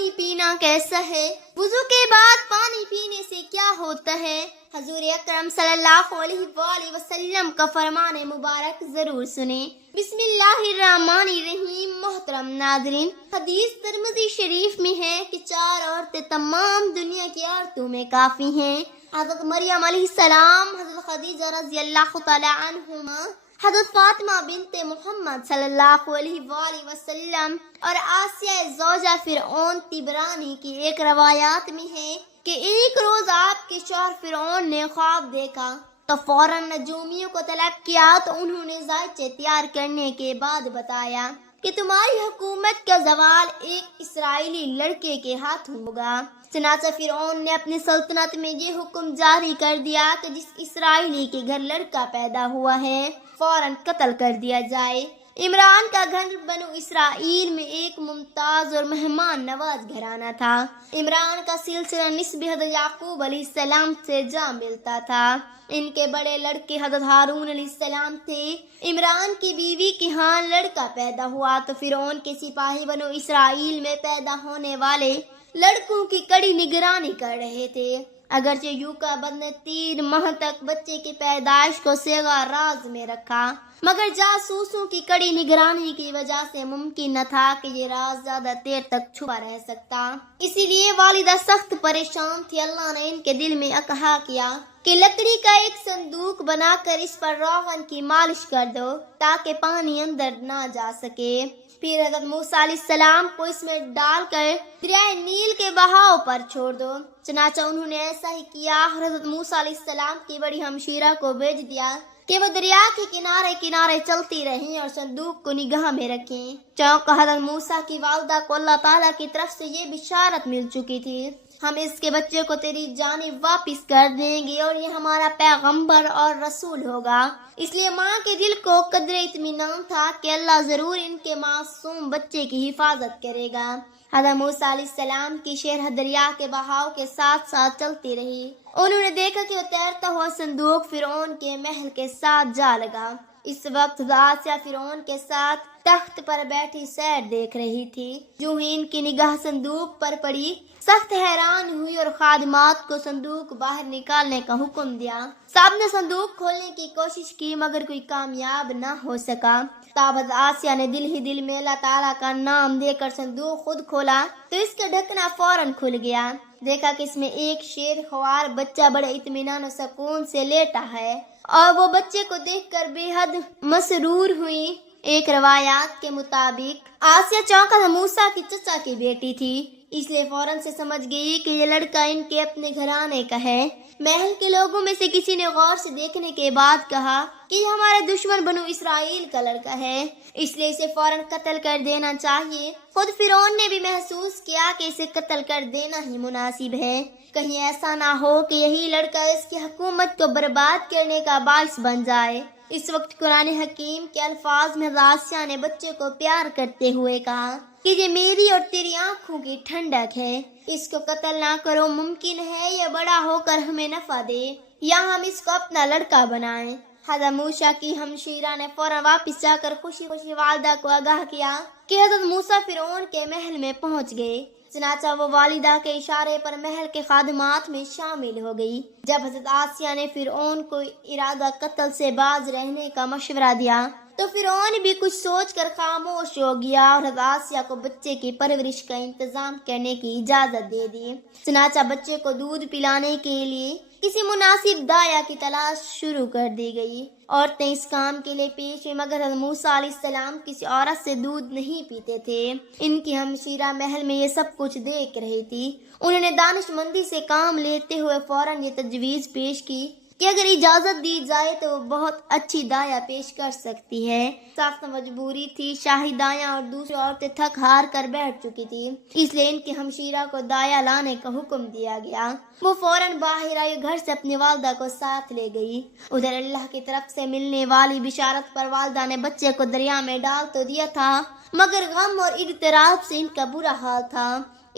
پانی پینا کیسا ہے؟ وضو کے بعد پانی پینے سے کیا ہوتا ہے؟ حضور اکرم صلی اللہ علیہ وآلہ وسلم کا فرمان مبارک ضرور سنیں۔ بسم اللہ الرحمن الرحیم۔ محترم ناظرین، حدیث ترمذی شریف میں ہے کہ 4 عورتیں تمام دنیا کی عورتوں میں کافی ہیں۔ حضرت مریم علیہ السلام، حضرت خدیجہ رضی اللہ تعالی عنہما، حضرت فاطمہ بنت محمد صلی اللہ علیہ وآلہ وسلم اور آسیہ زوجہ فرعون تبرانی کی ایک روایات میں ہے کہ ایک روز آپ کے شوہر فرعون نے خواب دیکھا تو فوراً نجومیوں کو طلب کیا تو انہوں نے ذائچے تیار کرنے کے بعد بتایا کہ تمہاری حکومت کا زوال ایک اسرائیلی لڑکے کے ہاتھ ہوگا۔ چنانچہ فرعون نے اپنی سلطنت میں یہ حکم جاری کر دیا کہ جس اسرائیلی کے گھر لڑکا پیدا ہوا ہے فوراً قتل کر دیا جائے۔ عمران کا گھر بنو اسرائیل میں ایک ممتاز اور مہمان نواز گھرانہ تھا۔ عمران کا سلسلہ نسب حضرت یعقوب علیہ السلام سے جا ملتا تھا۔ ان کے بڑے لڑکے حضرت ہارون علیہ السلام تھے۔ عمران کی بیوی کے ہاں لڑکا پیدا ہوا تو فرعون کے سپاہی بنو اسرائیل میں پیدا ہونے والے لڑکوں کی کڑی نگرانی کر رہے تھے۔ اگرچہ یوکابد نے 3 ماہ تک بچے کی پیدائش کو صیغہ راز میں رکھا، مگر جاسوسوں کی کڑی نگرانی کی وجہ سے ممکن نہ تھا کہ یہ راز زیادہ دیر تک چھپا رہ سکتا۔ اسی لیے والدہ سخت پریشان تھی۔ اللہ نے ان کے دل میں اقہا کیا کہ لکڑی کا ایک صندوق بنا کر اس پر روغن کی مالش کر دو تاکہ پانی اندر نہ جا سکے۔ پھر حضرت موسیٰ علیہ السلام کو اس میں ڈال کر دریائے نیل کے بہاؤ پر چھوڑ دو۔ چنانچہ انہوں نے ایسا ہی کیا اور حضرت موسیٰ علیہ السلام کی بڑی ہمشیرہ کو بھیج دیا کہ وہ دریا کے کنارے کنارے چلتی رہیں اور صندوق کو نگاہ میں رکھیں۔ چونکہ حضرت موسیٰ کی والدہ کو اللہ تعالیٰ کی طرف سے یہ بشارت مل چکی تھی، ہم اس کے بچے کو تیری جانب واپس کر دیں گے اور یہ ہمارا پیغمبر اور رسول ہوگا۔ اس لیے ماں کے دل کو قدر اطمینان تھا کہ اللہ ضرور ان کے معصوم بچے کی حفاظت کرے گا۔ حضرت موسیٰ علیہ السلام کی شرح دریا کے بہاؤ کے ساتھ ساتھ چلتی رہی۔ انہوں نے دیکھا کہ وہ تیرتا ہوا صندوق فرعون کے محل کے ساتھ جا لگا۔ اس وقت آسیہ فرعون کے ساتھ تخت پر بیٹھی سیر دیکھ رہی تھی۔ جو ہی ان کی نگاہ صندوق پر پڑی، سخت حیران ہوئی اور خادمات کو صندوق باہر نکالنے کا حکم دیا۔ سب نے صندوق کھولنے کی کوشش کی مگر کوئی کامیاب نہ ہو سکا۔ تابت آسیہ نے دل ہی دل میں اللہ تعالیٰ کا نام دے کر صندوق خود کھولا تو اس کا ڈھکنا فوراً کھل گیا۔ دیکھا کہ اس میں ایک شیر خوار بچہ بڑے اطمینان و سکون سے لیٹا ہے اور وہ بچے کو دیکھ کر بے حد مسرور ہوئی۔ ایک روایات کے مطابق آسیہ چونکہ موسیٰ کی چچا کی بیٹی تھی، اس لیے فوراً سے سمجھ گئی کہ یہ لڑکا ان کے اپنے گھرانے کا ہے۔ محل کے لوگوں میں سے کسی نے غور سے دیکھنے کے بعد کہا کہ یہ ہمارے دشمن بنو اسرائیل کا لڑکا ہے، اس لیے اسے فوراً قتل کر دینا چاہیے۔ خود فرعون نے بھی محسوس کیا کہ اسے قتل کر دینا ہی مناسب ہے، کہیں ایسا نہ ہو کہ یہی لڑکا اس کی حکومت کو برباد کرنے کا باعث بن جائے۔ اس وقت قرآن حکیم کے الفاظ میں آسیہ نے بچے کو پیار کرتے ہوئے کہا کہ یہ میری اور تیری آنکھوں کی ٹھنڈک ہے، اس کو قتل نہ کرو، ممکن ہے یہ بڑا ہو کر ہمیں نفع دے یا ہم اس کو اپنا لڑکا بنائیں۔ حضرت موسیٰ کی ہمشیرہ نے فوراً واپس جا کر خوشی خوشی والدہ کو آگاہ کیا کہ حضرت موسیٰ فرعون کے محل میں پہنچ گئے۔ چنانچہ وہ والدہ کے اشارے پر محل کے خادمات میں شامل ہو گئی۔ جب حضرت آسیہ نے فرعون کو ارادہ قتل سے باز رہنے کا مشورہ دیا تو فرعون بھی کچھ سوچ کر خاموش ہو گیا اور حضرت آسیہ کو بچے کی پرورش کا انتظام کرنے کی اجازت دے دی۔ چنانچہ بچے کو دودھ پلانے کے لیے کسی مناسب دایا کی تلاش شروع کر دی گئی۔ عورتیں اس کام کے لیے پیش ہوئی مگر حضرت موسیٰ علیہ السلام کسی عورت سے دودھ نہیں پیتے تھے۔ ان کی ہمشیرہ محل میں یہ سب کچھ دیکھ رہی تھی۔ انہوں نے دانش مندی سے کام لیتے ہوئے فوراً یہ تجویز پیش کی کہ اگر اجازت دی جائے تو وہ بہت اچھی دایا پیش کر سکتی ہے۔ سخت مجبوری تھی، شاہی دایا اور دوسری عورتیں تھک ہار کر بیٹھ چکی تھی، اس لیے ان کی ہمشیرہ کو دایا لانے کا حکم دیا گیا۔ وہ فوراً باہر آئی، گھر سے اپنی والدہ کو ساتھ لے گئی۔ ادھر اللہ کی طرف سے ملنے والی بشارت پر والدہ نے بچے کو دریا میں ڈال تو دیا تھا مگر غم اور اضطراب سے ان کا برا حال تھا۔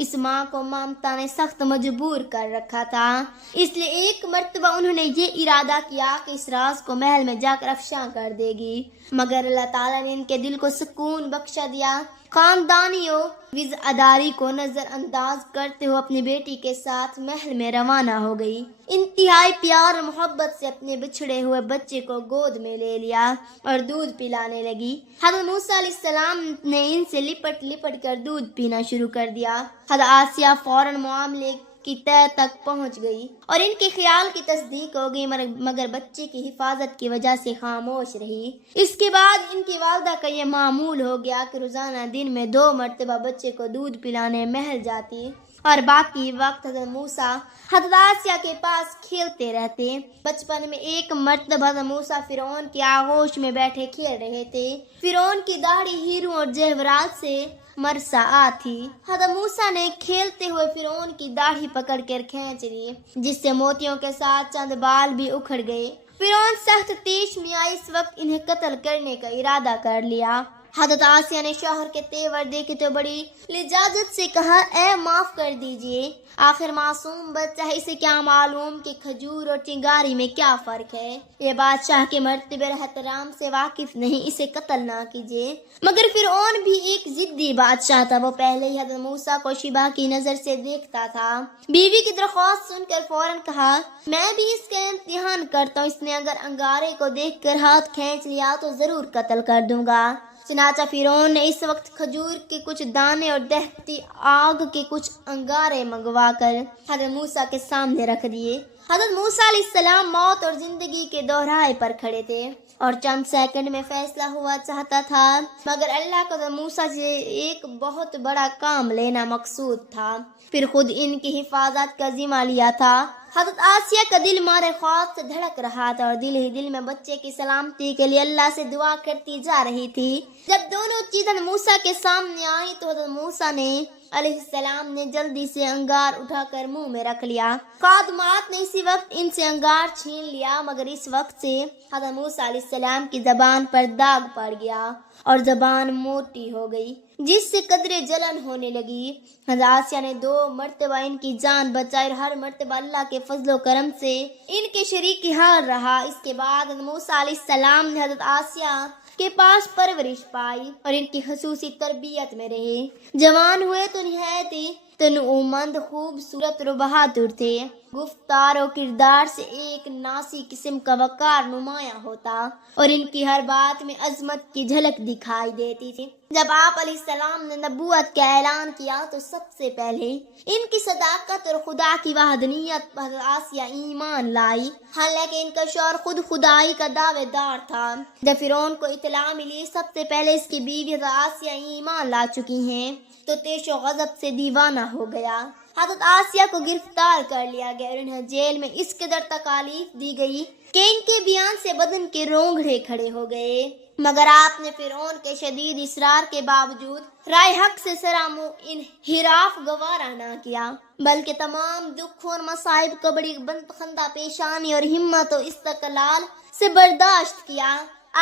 اس ماں کو مامتا نے سخت مجبور کر رکھا تھا، اس لیے ایک مرتبہ انہوں نے یہ ارادہ کیا کہ اس راز کو محل میں جا کر افشاں کر دے گی۔ مگر اللہ تعالیٰ نے ان کے دل کو سکون بخشا دیا۔ خاندانی و وزاداری کو نظر انداز کرتے ہوئے اپنی بیٹی کے ساتھ محل میں روانہ ہو گئی۔ انتہائی پیار اور محبت سے اپنے بچھڑے ہوئے بچے کو گود میں لے لیا اور دودھ پلانے لگی۔ حضرت موسیٰ علیہ السلام نے ان سے لپٹ لپٹ کر دودھ پینا شروع کر دیا۔ حضرت آسیہ فوراً معاملے کی تہ تک پہنچ گئی اور ان کے خیال کی تصدیق ہو گئی، مگر بچے کی حفاظت کی وجہ سے خاموش رہی۔ اس کے بعد ان کی والدہ کا یہ معمول ہو گیا کہ روزانہ دن میں 2 مرتبہ بچے کو دودھ پلانے محل جاتی اور باقی وقت حضرت موسیٰ حضرت آسیہ کے پاس کھیلتے رہتے۔ بچپن میں ایک مرتبہ حضرت موسیٰ فرعون کی آغوش میں بیٹھے کھیل رہے تھے۔ فرعون کی داڑھی ہیروں اور جواہرات سے مرصع تھی۔ حضرت موسیٰ نے کھیلتے ہوئے فرعون کی داڑھی پکڑ کر کھینچ لی، جس سے موتیوں کے ساتھ چند بال بھی اکھڑ گئے۔ فرعون سخت تیش میں آئی، اس وقت انہیں قتل کرنے کا ارادہ کر لیا۔ حضرت آسیہ نے شوہر کے تیور دیکھے تو بڑی لجاجت سے کہا، اے معاف کر دیجئے، آخر معصوم بچہ ہے، اسے کیا معلوم کہ کھجور اور چنگاری میں کیا فرق ہے؟ یہ بادشاہ کے مرتبے اور احترام سے واقف نہیں، اسے قتل نہ کیجیے۔ مگر فرعون بھی ایک ضدی بادشاہ تھا، وہ پہلے ہی حضرت موسیٰ کو شبہ کی نظر سے دیکھتا تھا۔ بیوی کی درخواست سن کر فوراً کہا، میں بھی اس کا امتحان کرتا ہوں، اس نے اگر انگارے کو دیکھ کر ہاتھ کھینچ لیا تو ضرور قتل کر دوں گا۔ چنانچہ فرعون نے اس وقت کھجور کے کچھ دانے اور دہتی آگ کے کچھ انگارے منگوا کر حضرت موسیٰ کے سامنے رکھ دیے۔ حضرت موسیٰ علیہ السلام موت اور زندگی کے دوراہے پر کھڑے تھے اور چند سیکنڈ میں فیصلہ ہوا چاہتا تھا، مگر اللہ کو حضرت موسیٰ سے ایک بہت بڑا کام لینا مقصود تھا، پھر خود ان کی حفاظت کا ذمہ لیا تھا۔ حضرت آسیہ کا دل مارے خوف سے دھڑک رہا تھا اور دل ہی دل میں بچے کی سلامتی کے لیے اللہ سے دعا کرتی جا رہی تھی۔ جب دونوں چیزیں موسیٰ کے سامنے آئیں تو حضرت موسیٰ نے علیہ السلام نے جلدی سے انگار اٹھا کر منہ میں رکھ لیا۔ خادمات نے اسی وقت ان سے انگار چھین لیا، مگر اس وقت سے حضرت موسیٰ علیہ السلام کی زبان پر داغ پڑ گیا اور زبان موٹی ہو گئی، جس سے قدرے جلن ہونے لگی۔ حضرت آسیہ نے 2 مرتبہ ان کی جان بچائی اور ہر مرتبہ اللہ کے فضل و کرم سے ان کے شریک حال رہا۔ اس کے بعد حضرت موسیٰ علیہ السلام نے حضرت آسیہ کے پاس پرورش پائی اور ان کی خصوصی تربیت میں رہے۔ جوان ہوئے تو نہایت تنومند، خوبصورت اور بہادر تھے۔ گفتار و کردار سے ایک ناسی قسم کا وقار نمایاں ہوتا اور ان کی ہر بات میں عظمت کی جھلک دکھائی دیتی تھی۔ جب آپ علیہ السلام نے نبوت کا اعلان کیا تو سب سے پہلے ان کی صداقت اور خدا کی وحدانیت پر حضرت آسیہ ایمان لائی، حالانکہ ان کا شوہر خود خدائی کا دعوے دار تھا۔ جب فرعون کو اطلاع ملی سب سے پہلے اس کی بیوی حضرت آسیہ ایمان لا چکی ہیں تو تیش و غضب سے دیوانہ ہو گیا۔ حضرت آسیہ کو گرفتار کر لیا گیا اور انہیں جیل میں اس قدر تکالیف دی گئی کہ ان کے بیان سے بدن کے رونگڑے کھڑے ہو گئے، مگر آپ نے فرعون کے شدید اصرار کے باوجود رائے حق سے سرامو انحراف گوارا نہ کیا، بلکہ تمام دکھ اور مصائب کو بڑی بندخندہ پیشانی اور ہمت و استقلال سے برداشت کیا۔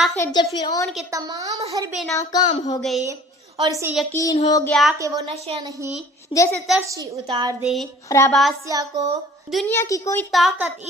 آخر جب فرعون کے تمام حربے ناکام ہو گئے اور اسے یقین ہو گیا کہ وہ نشہ نہیں جیسے ترشی اتار دے اور اب آسیہ کو دنیا کی کوئی طاقت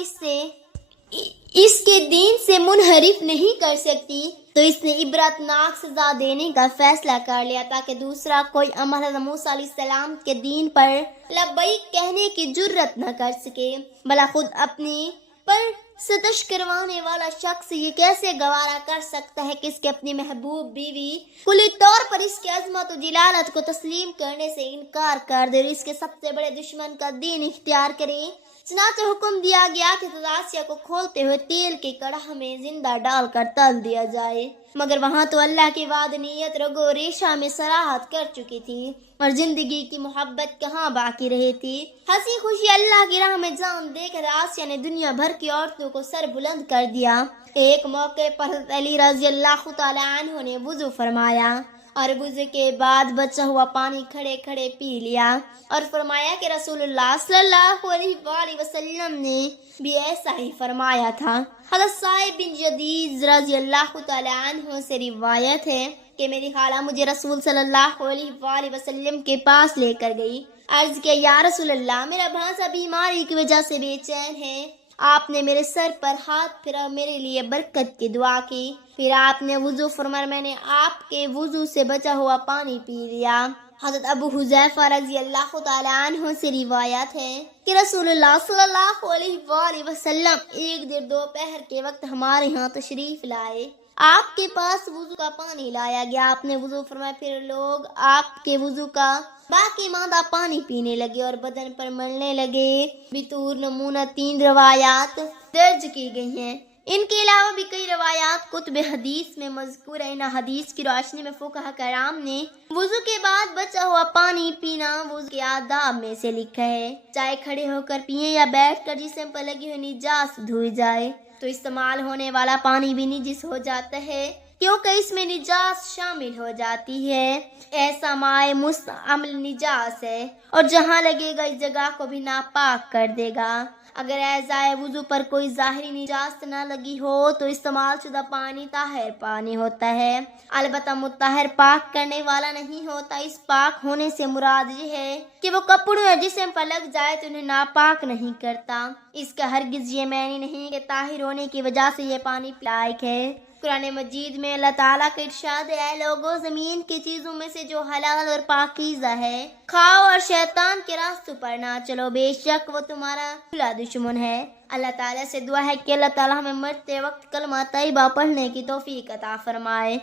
اس کے دین سے منحرف نہیں کر سکتی، تو اس نے عبرت ناک سزا دینے کا فیصلہ کر لیا تاکہ دوسرا کوئی عمل حضرت موسیٰ علیہ السلام کے دین پر لبیک کہنے کی جرت نہ کر سکے، بلا خود اپنی پر ستش کروانے والا شخص یہ کیسے گوارا کر سکتا ہے کہ اس کے اپنی محبوب بیوی کلی طور پر اس کی عظمت و جلالت کو تسلیم کرنے سے انکار کر دے اور اس کے سب سے بڑے دشمن کا دین اختیار کرے۔ چنانچہ حکم دیا گیا کہ حضرت آسیہ کو کھولتے ہوئے تیل کے کڑاہ میں زندہ ڈال کر تل دیا جائے، مگر وہاں تو اللہ کی وعدانیت رگو ریشہ میں صراحت کر چکی تھی اور زندگی کی محبت کہاں باقی رہی تھی۔ ہنسی خوشی اللہ کی راہ میں جان دے کر آسیہ نے دنیا بھر کی عورتوں کو سر بلند کر دیا۔ ایک موقع پر حضرت علی رضی اللہ تعالی عنہ نے وضو فرمایا اور وضو کے بعد بچا ہوا پانی کھڑے کھڑے پی لیا اور فرمایا کہ رسول اللہ صلی اللہ علیہ وآلہ وسلم نے بھی ایسا ہی فرمایا تھا۔ حضرت صاحب بن جدید رضی اللہ تعالی عنہ سے روایت ہے کہ میری خالہ مجھے رسول صلی اللہ علیہ وآلہ وسلم کے پاس لے کر گئی۔ عرض کیا یا رسول اللہ، میرا بھانجا بیماری کی وجہ سے بے چین ہے۔ آپ نے میرے سر پر ہاتھ پھرا، میرے لیے برکت کی دعا کی، پھر آپ نے وضو فرمایا، میں نے آپ کے وضو سے بچا ہوا پانی پی لیا۔ حضرت ابو حذیفہ رضی اللہ تعالیٰ عنہ سے روایت ہے کہ رسول اللہ صلی اللہ علیہ وآلہ وسلم ایک دن دوپہر کے وقت ہمارے ہاں تشریف لائے۔ آپ کے پاس وضو کا پانی لایا گیا، آپ نے وضو فرمایا، پھر لوگ آپ کے وضو کا باقی ماندہ پانی پینے لگے اور بدن پر ملنے لگے۔ بطور نمونہ 3 روایات درج کی گئی ہیں۔ ان کے علاوہ بھی کئی روایات کتب حدیث میں مذکور ہیں۔ ان حدیث کی روشنی میں فقہاء کرام نے وضو کے بعد بچا ہوا پانی پینا وضو کے آداب میں سے لکھا ہے۔ چاہے کھڑے ہو کر پیئیں یا بیٹھ کر جسم پر لگی ہوئی نجاست دھوئی جائے تو استعمال ہونے والا پانی بھی نجس ہو جاتا ہے، کیونکہ اس میں نجاس شامل ہو جاتی ہے۔ ایسا مائع مستعمل نجاس ہے اور جہاں لگے گا اس جگہ کو بھی ناپاک کر دے گا۔ اگر اعضائے وضو پر کوئی ظاہری نجاست نہ لگی ہو تو استعمال شدہ پانی طاہر پانی ہوتا ہے، البتہ مطہر پاک کرنے والا نہیں ہوتا۔ اس پاک ہونے سے مراد یہ ہے کہ وہ کپڑوں یا جسم پر لگ جائے تو انہیں ناپاک نہیں کرتا۔ اس کا ہرگز یہ معنی نہیں کہ طاہر ہونے کی وجہ سے یہ پانی لائق ہے۔ قرآن مجید میں اللہ تعالیٰ کا ارشاد ہے، اے لوگو، زمین کی چیزوں میں سے جو حلال اور پاکیزہ ہے کھاؤ اور شیطان کے راستوں پر نہ چلو، بے شک وہ تمہارا کھلا دشمن ہے۔ اللہ تعالیٰ سے دعا ہے کہ اللہ تعالیٰ ہمیں مرتے وقت کلمہ طیبہ پڑھنے کی توفیق عطا فرمائے،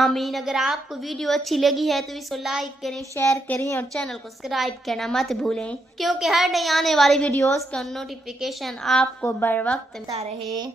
آمین۔ اگر آپ کو ویڈیو اچھی لگی ہے تو اس کو لائک کریں، شیئر کریں اور چینل کو سبسکرائب کرنا مت بھولیں، کیونکہ ہر نئی آنے والی ویڈیوز کا نوٹیفیکیشن آپ کو بر وقت ملتا رہے۔